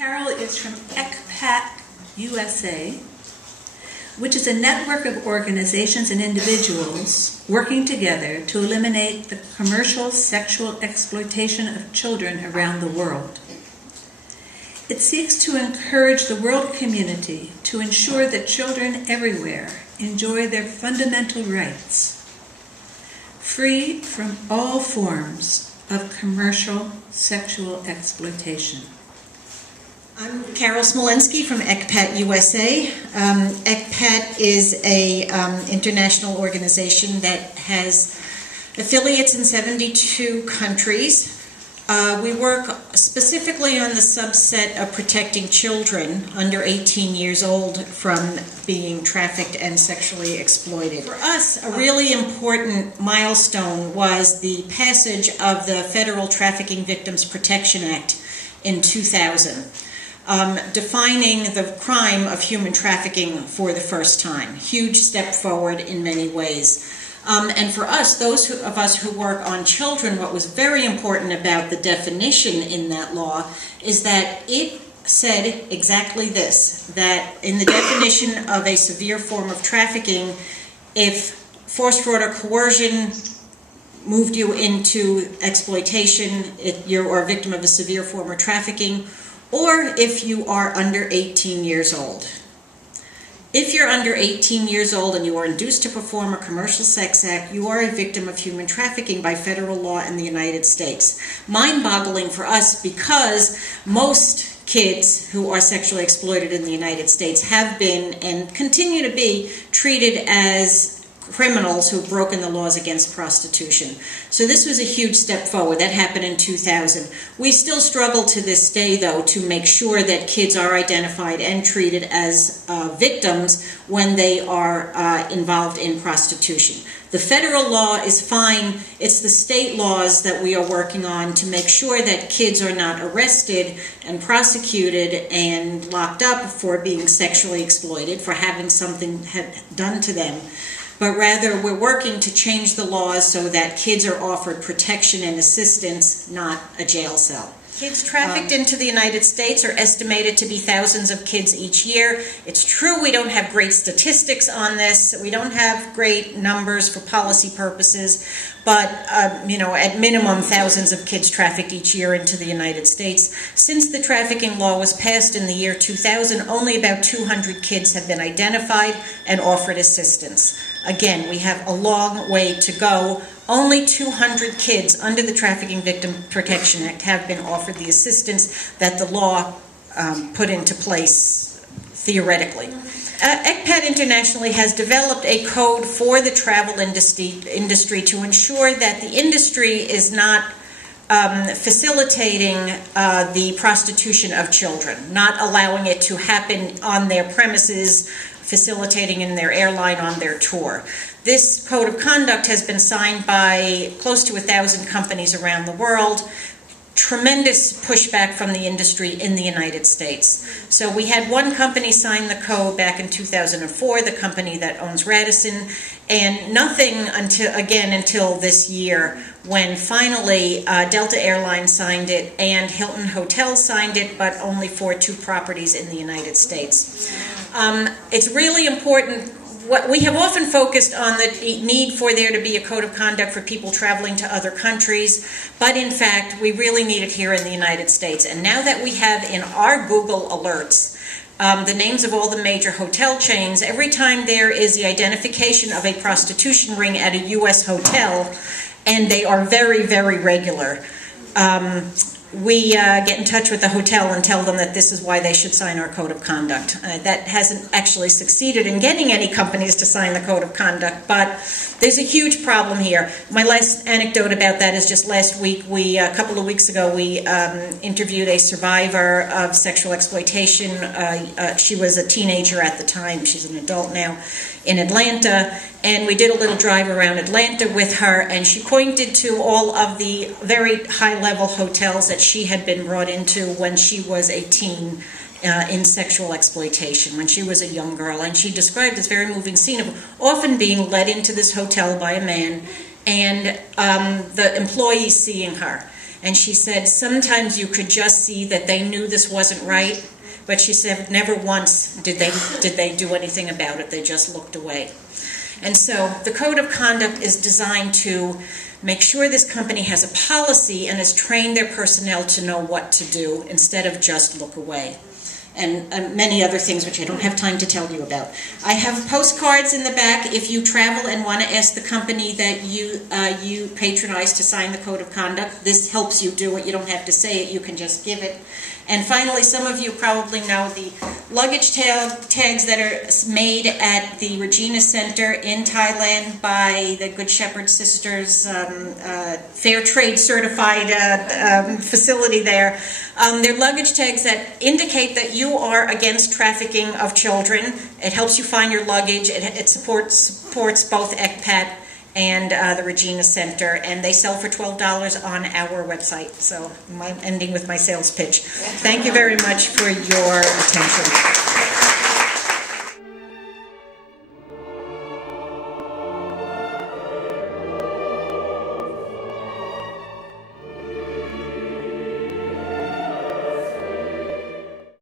Carol is from ECPAT-USA, which is a network of organizations and individuals working together to eliminate the commercial sexual exploitation of children around the world. It seeks to encourage the world community to ensure that children everywhere enjoy their fundamental rights, free from all forms of commercial sexual exploitation. I'm Carol Smolenski from ECPAT-USA. ECPAT is an international organization that has affiliates in 72 countries. We work specifically on the subset of protecting children under 18 years old from being trafficked and sexually exploited. For us, a really important milestone was the passage of the Federal Trafficking Victims Protection Act in 2000. Defining the crime of human trafficking for the first time. Huge step forward in many ways. And for us, those of us who work on children, what was very important about the definition in that law is that it said exactly this, that in the definition of a severe form of trafficking, if force, fraud, or coercion moved you into exploitation, you are a victim of a severe form of trafficking, or if you are under 18 years old. If you're under 18 years old and you are induced to perform a commercial sex act, you are a victim of human trafficking by federal law in the United States. Mind-boggling for us because most kids who are sexually exploited in the United States have been and continue to be treated as criminals who've broken the laws against prostitution. So this was a huge step forward. That happened in 2000. We still struggle to this day, though, to make sure that kids are identified and treated as victims when they are involved in prostitution. The federal law is fine. It's the state laws that we are working on to make sure that kids are not arrested and prosecuted and locked up for being sexually exploited, for having something done to them. But rather we're working to change the laws so that kids are offered protection and assistance, not a jail cell. Kids trafficked into the United States are estimated to be thousands of kids each year. It's true we don't have great statistics on this. We don't have great numbers for policy purposes, but at minimum thousands of kids trafficked each year into the United States. Since the trafficking law was passed in the year 2000, only about 200 kids have been identified and offered assistance. Again, we have a long way to go. Only 200 kids under the Trafficking Victim Protection Act have been offered the assistance that the law put into place theoretically. ECPAT internationally has developed a code for the travel industry to ensure that the industry is not facilitating the prostitution of children, not allowing it to happen on their premises, facilitating in their airline on their tour. This code of conduct has been signed by close to 1,000 companies around the world. Tremendous pushback from the industry in the United States. So we had one company sign the code back in 2004, the company that owns Radisson, and nothing until this year when finally Delta Airlines signed it and Hilton Hotels signed it, but only for 2 properties in the United States. It's really important. We have often focused on the need for there to be a code of conduct for people traveling to other countries, but in fact, we really need it here in the United States. And now that we have in our Google alerts the names of all the major hotel chains, every time there is the identification of a prostitution ring at a U.S. hotel, and they are very, very regular, we get in touch with the hotel and tell them that this is why they should sign our code of conduct. That hasn't actually succeeded in getting any companies to sign the code of conduct, but there's a huge problem here. My last anecdote about that is just last week, a couple of weeks ago, we interviewed a survivor of sexual exploitation. She was a teenager at the time. She's an adult now, in Atlanta, and we did a little drive around Atlanta with her, and she pointed to all of the very high-level hotels that she had been brought into when she was a teen in sexual exploitation, when she was a young girl. And she described this very moving scene of often being led into this hotel by a man and the employees seeing her. And she said sometimes you could just see that they knew this wasn't right, but she said never once did they do anything about it. They just looked away. And so the code of conduct is designed to make sure this company has a policy and has trained their personnel to know what to do instead of just look away. And many other things which I don't have time to tell you about. I have postcards in the back if you travel and want to ask the company that you patronize to sign the code of conduct. This helps you do it. You don't have to say it. You can just give it. And finally, some of you probably know the luggage tags that are made at the Regina Center in Thailand by the Good Shepherd Sisters Fair Trade certified facility there. They're luggage tags that indicate that you are against trafficking of children. It helps you find your luggage. It supports both ECPAT and the Regina Center, and they sell for $12 on our website. So I'm ending with my sales pitch. Thank you very much for your attention.